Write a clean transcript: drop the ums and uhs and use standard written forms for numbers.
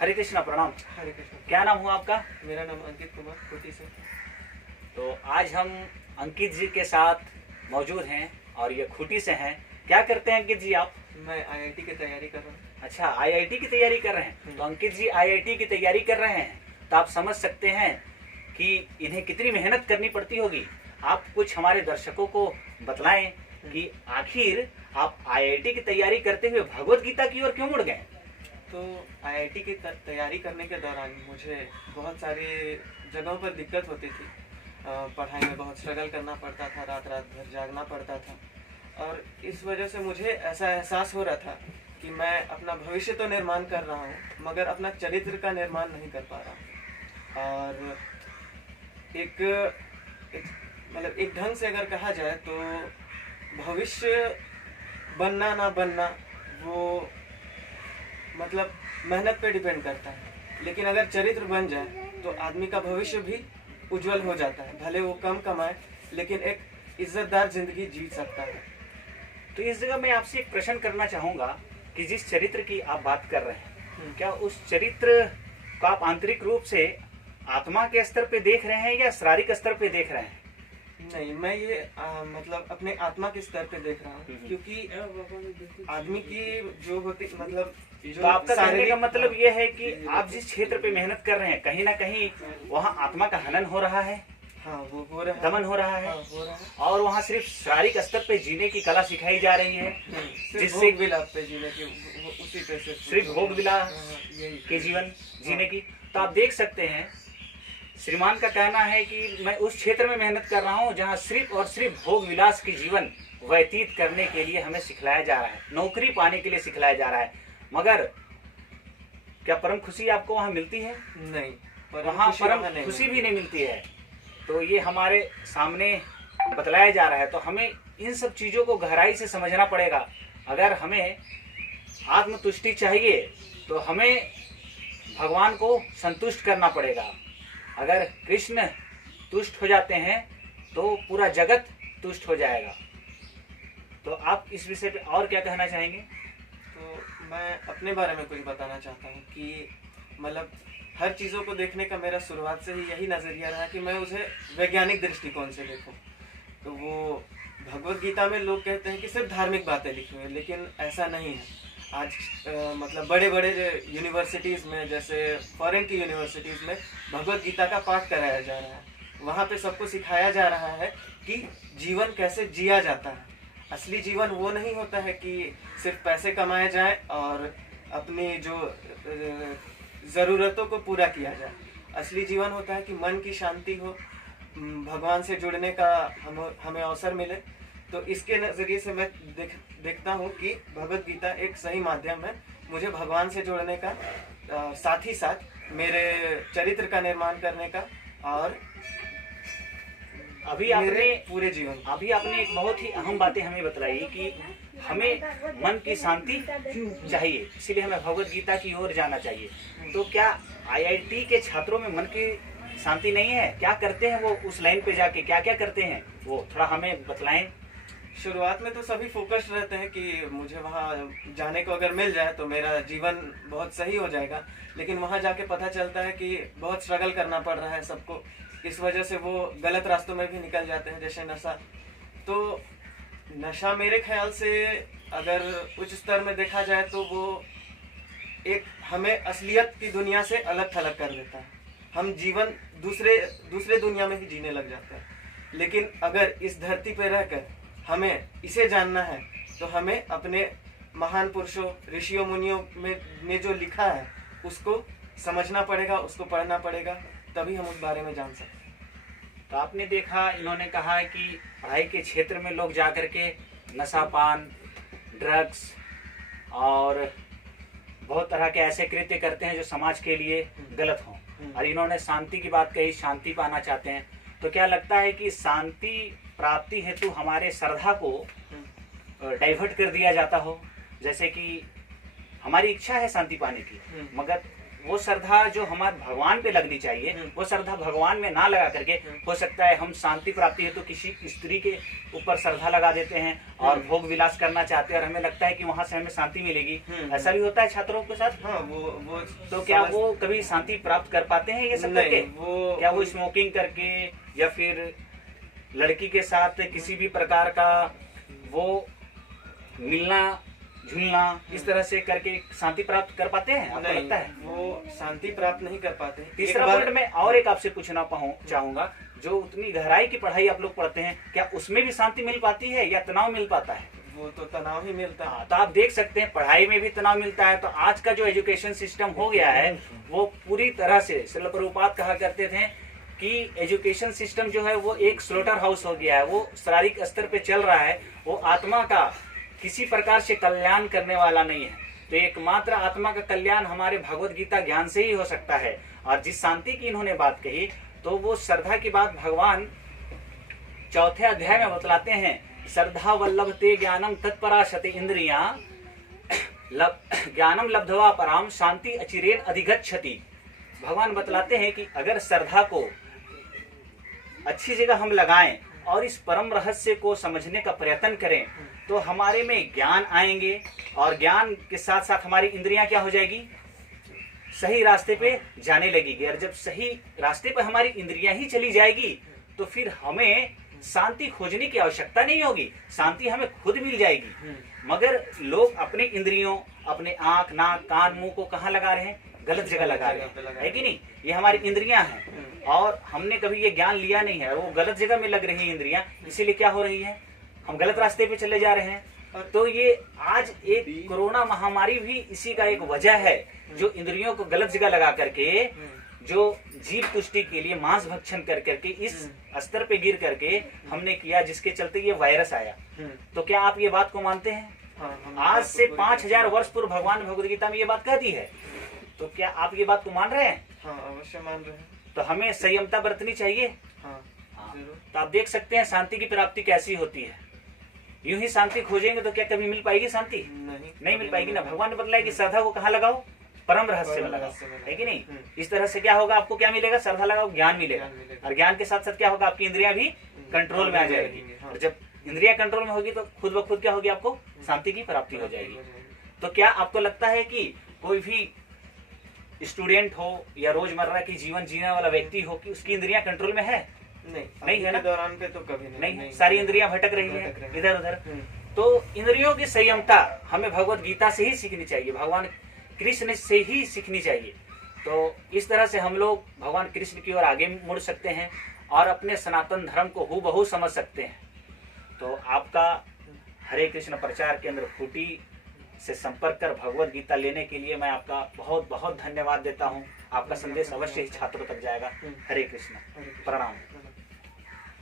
हरे कृष्णा, प्रणाम। हरे कृष्ण। क्या नाम हुआ आपका? मेरा नाम अंकित कुमार, खूंटी से। तो आज हम अंकित जी के साथ मौजूद हैं और ये खूंटी से हैं। क्या करते हैं अंकित जी आप? मैं आईआईटी की तैयारी कर रहा हूँ। अच्छा, आईआईटी की तैयारी कर रहे हैं। तो अंकित जी आईआईटी की तैयारी कर रहे हैं तो आप समझ सकते हैं कि इन्हें कितनी मेहनत करनी पड़ती होगी। आप कुछ हमारे दर्शकों को बतलाएं कि आखिर आप आईआईटी की तैयारी करते हुए भगवत गीता की ओर क्यों मुड़ गए? तो आईआईटी की तैयारी करने के दौरान मुझे बहुत सारी जगहों पर दिक्कत होती थी। पढ़ाई में बहुत स्ट्रगल करना पड़ता था, रात रात भर जागना पड़ता था, और इस वजह से मुझे ऐसा एहसास हो रहा था कि मैं अपना भविष्य तो निर्माण कर रहा हूँ मगर अपना चरित्र का निर्माण नहीं कर पा रहा हूँ। और एक ढंग से अगर कहा जाए तो भविष्य बनना ना बनना वो मतलब मेहनत पे डिपेंड करता है, लेकिन अगर चरित्र बन जाए तो आदमी का भविष्य भी उज्जवल हो जाता है। भले वो कम कमाए लेकिन एक इज्जतदार जिंदगी जी सकता है। तो इस जगह मैं आपसे एक प्रश्न करना चाहूँगा कि जिस चरित्र की आप बात कर रहे हैं, क्या उस चरित्र को आप आंतरिक रूप से आत्मा के स्तर पे देख रहे हैं या शारीरिक स्तर पे देख रहे हैं? नहीं, मैं ये मतलब अपने आत्मा के स्तर पे देख रहा हूँ, क्योंकि आदमी की जो होती मतलब तो आपका कहने का मतलब ये है कि आप जिस क्षेत्र पे मेहनत कर रहे हैं कहीं ना कहीं वहाँ आत्मा का हनन हो रहा है। हाँ, वो हो रहा है, दमन हो रहा है। हाँ, हो रहा है। और वहाँ सिर्फ शारीरिक स्तर पे जीने की कला सिखाई जा रही है, जिससे विलाप पे जीने की, उसी पे सिर्फ भोग विलास के जीवन जीने की। तो आप देख सकते हैं श्रीमान का कहना है कि मैं उस क्षेत्र में मेहनत कर रहा हूँ जहाँ सिर्फ और सिर्फ भोग विलास की जीवन व्यतीत करने के लिए हमें सिखलाया जा रहा है, नौकरी पाने के लिए सिखलाया जा रहा है। मगर क्या परम खुशी आपको वहाँ मिलती है? नहीं, वहाँ परम खुशी भी नहीं मिलती है। तो ये हमारे सामने बतलाया जा रहा है। तो हमें इन सब चीज़ों को गहराई से समझना पड़ेगा। अगर हमें आत्मतुष्टि चाहिए तो हमें भगवान को संतुष्ट करना पड़ेगा। अगर कृष्ण तुष्ट हो जाते हैं तो पूरा जगत तुष्ट हो जाएगा। तो आप इस विषय पे और क्या कहना चाहेंगे? तो मैं अपने बारे में कुछ बताना चाहता हूँ कि मतलब हर चीज़ों को देखने का मेरा शुरुआत से ही यही नज़रिया रहा कि मैं उसे वैज्ञानिक दृष्टिकोण से देखूं। तो वो भगवत गीता में लोग कहते हैं कि सिर्फ धार्मिक बातें लिखी हुई हैं, लेकिन ऐसा नहीं है। आज मतलब बड़े बड़े यूनिवर्सिटीज़ में, जैसे फॉरेन की यूनिवर्सिटीज़ में भगवत गीता का पाठ कराया जा रहा है। वहाँ पे सबको सिखाया जा रहा है कि जीवन कैसे जिया जाता है। असली जीवन वो नहीं होता है कि सिर्फ पैसे कमाए जाए और अपनी जो ज़रूरतों को पूरा किया जाए। असली जीवन होता है कि मन की शांति हो, भगवान से जुड़ने का हमें अवसर मिले। तो इसके नज़रिए से मैं देखता हूँ कि भगवत गीता एक सही माध्यम है मुझे भगवान से जोड़ने का, साथ ही साथ मेरे चरित्र का निर्माण करने का, और अभी आपने पूरे जीवन आपने एक बहुत ही अहम बातें हमें बतलाई कि हमें मन की शांति चाहिए, इसीलिए हमें भगवत गीता की ओर जाना चाहिए। तो क्या आईआईटी के छात्रों में मन की शांति नहीं है? क्या करते हैं वो उस लाइन पे जाके, क्या क्या करते हैं वो थोड़ा हमें बतलाएं। शुरुआत में तो सभी फोकस्ड रहते हैं कि मुझे वहाँ जाने को अगर मिल जाए तो मेरा जीवन बहुत सही हो जाएगा, लेकिन वहाँ जाके पता चलता है कि बहुत स्ट्रगल करना पड़ रहा है सबको। इस वजह से वो गलत रास्तों में भी निकल जाते हैं, जैसे नशा। तो नशा मेरे ख्याल से अगर उच्च स्तर में देखा जाए तो वो एक हमें असलियत की दुनिया से अलग थलग कर देता है। हम जीवन दूसरे दुनिया में ही जीने लग जाते हैं। लेकिन अगर इस धरती पर रहकर हमें इसे जानना है तो हमें अपने महान पुरुषों, ऋषियों, मुनियों में जो लिखा है उसको समझना पड़ेगा, उसको पढ़ना पड़ेगा, तभी हम उस बारे में जान सकते हैं। तो आपने देखा, इन्होंने कहा कि पढ़ाई के क्षेत्र में लोग जा कर के नशापान, ड्रग्स और बहुत तरह के ऐसे कृत्य करते हैं जो समाज के लिए गलत हों। और इन्होंने शांति की बात कही, शांति पाना चाहते हैं। तो क्या लगता है कि शांति प्राप्ति हेतु हमारे श्रद्धा को डाइवर्ट कर दिया जाता हो? जैसे कि हमारी इच्छा है शांति पाने की, मगर वो श्रद्धा जो हमारे भगवान पे लगनी चाहिए वो श्रद्धा भगवान में ना लगा करके, हो सकता है हम शांति प्राप्ति है तो किसी स्त्री के ऊपर श्रद्धा लगा देते हैं और भोग विलास करना चाहते हैं और हमें लगता है कि वहां से हमें शांति मिलेगी। ऐसा भी होता है छात्रों के साथ। हाँ, वो तो क्या वो कभी शांति प्राप्त कर पाते हैं ये सब करके? क्या वो स्मोकिंग करके या फिर लड़की के साथ किसी भी प्रकार का वो मिलना झूलना इस तरह से करके शांति प्राप्त कर पाते हैं? आपको लगता है वो शांति प्राप्त नहीं कर पाते? तीसरा पॉइंट मैं और एक आपसे पूछना चाहूंगा, जो उतनी गहराई की पढ़ाई आप लोग पढ़ते हैं, क्या उसमें भी शांति मिल पाती है या तनाव मिल पाता है? वो तो तनाव ही मिलता है। तो आप देख सकते हैं पढ़ाई में भी तनाव मिलता है। तो आज का जो एजुकेशन सिस्टम हो गया है वो पूरी तरह से, श्रील प्रभुपाद कहा करते थे कि एजुकेशन सिस्टम जो है वो एक स्लोटर हाउस हो गया है। वो शारीरिक स्तर पे चल रहा है, वो आत्मा का किसी प्रकार से कल्याण करने वाला नहीं है। तो एकमात्र आत्मा का कल्याण हमारे भगवत गीता ज्ञान से ही हो सकता है। और जिस शांति की इन्होंने बात कही तो वो श्रद्धा की बात भगवान 4थे अध्याय में बतलाते हैं, श्रद्धा वल्लभते ज्ञानम तत्पराशते इंद्रिया ज्ञानम लब्धवा पराम शांति अचिरेन अधिगच्छति। भगवान बतलाते हैं कि अगर श्रद्धा को अच्छी जगह हम लगाएं और इस परम रहस्य को समझने का प्रयत्न करें तो हमारे में ज्ञान आएंगे और ज्ञान के साथ साथ हमारी इंद्रियां क्या हो जाएगी, सही रास्ते पे जाने लगेगी। और जब सही रास्ते पे हमारी इंद्रियां ही चली जाएगी तो फिर हमें शांति खोजने की आवश्यकता नहीं होगी, शांति हमें खुद मिल जाएगी। मगर लोग अपने इंद्रियों, अपने आंख नाक कान मुंह को कहाँ लगा रहे हैं? गलत जगह लगा रहे हैं, है कि नहीं? ये हमारी इंद्रियां हैं और हमने कभी ये ज्ञान लिया नहीं है, वो गलत जगह में लग रही है इंद्रियां, इसीलिए क्या हो रही है, हम गलत रास्ते पे चले जा रहे हैं। तो ये आज एक कोरोना महामारी भी इसी का एक वजह है, जो इंद्रियों को गलत जगह लगा करके, जो जीव तुष्टि के लिए मांस भक्षण कर करके इस स्तर पे गिर करके हमने किया, जिसके चलते ये वायरस आया। तो क्या आप ये बात को मानते हैं? आज से 5000 वर्ष पूर्व भगवान भगवद गीता में ये बात कहती है, तो क्या आप ये बात को मान रहे हैं? हाँ, अवश्य मान रहे हैं। तो हमें संयमता बरतनी चाहिए। हाँ, तो आप देख सकते हैं शांति की प्राप्ति कैसी होती है। यूं ही शांति खोजेंगे तो क्या कभी मिल पाएगी शांति? नहीं मिल पाएगी ना। भगवान ने बतलाया कि श्रद्धा को कहाँ लगाओ? परम रहस्य में लगाओ, है कि नहीं? इस तरह से क्या होगा, आपको क्या मिलेगा? श्रद्धा लगाओ, ज्ञान मिलेगा। और ज्ञान के साथ साथ क्या होगा, आपकी इंद्रियां भी कंट्रोल में आ जाएगी। और जब इंद्रियां कंट्रोल में होगी तो खुद ब खुद क्या होगी, आपको शांति की प्राप्ति हो जाएगी। तो क्या आपको लगता है कि कोई भी स्टूडेंट हो या रोजमर्रा की जीवन जीने वाला व्यक्ति हो कि उसकी इंद्रियां कंट्रोल में है? नहीं है ना। दौरान पे तो कभी नहीं। सारी इंद्रियां भटक रही है इधर उधर। तो इंद्रियों की संयमता हमें भगवत गीता से ही सीखनी चाहिए, भगवान कृष्ण से ही सीखनी चाहिए। तो इस तरह से हम लोग भगवान कृष्ण की ओर आगे मुड़ सकते हैं और अपने सनातन धर्म को हूबहू समझ सकते हैं। तो आपका हरे कृष्ण प्रचार केंद्र खूंटी से संपर्क कर भगवत गीता लेने के लिए मैं आपका बहुत बहुत धन्यवाद देता हूँ। आपका संदेश अवश्य ही छात्रों तक जाएगा। हरे कृष्ण, प्रणाम।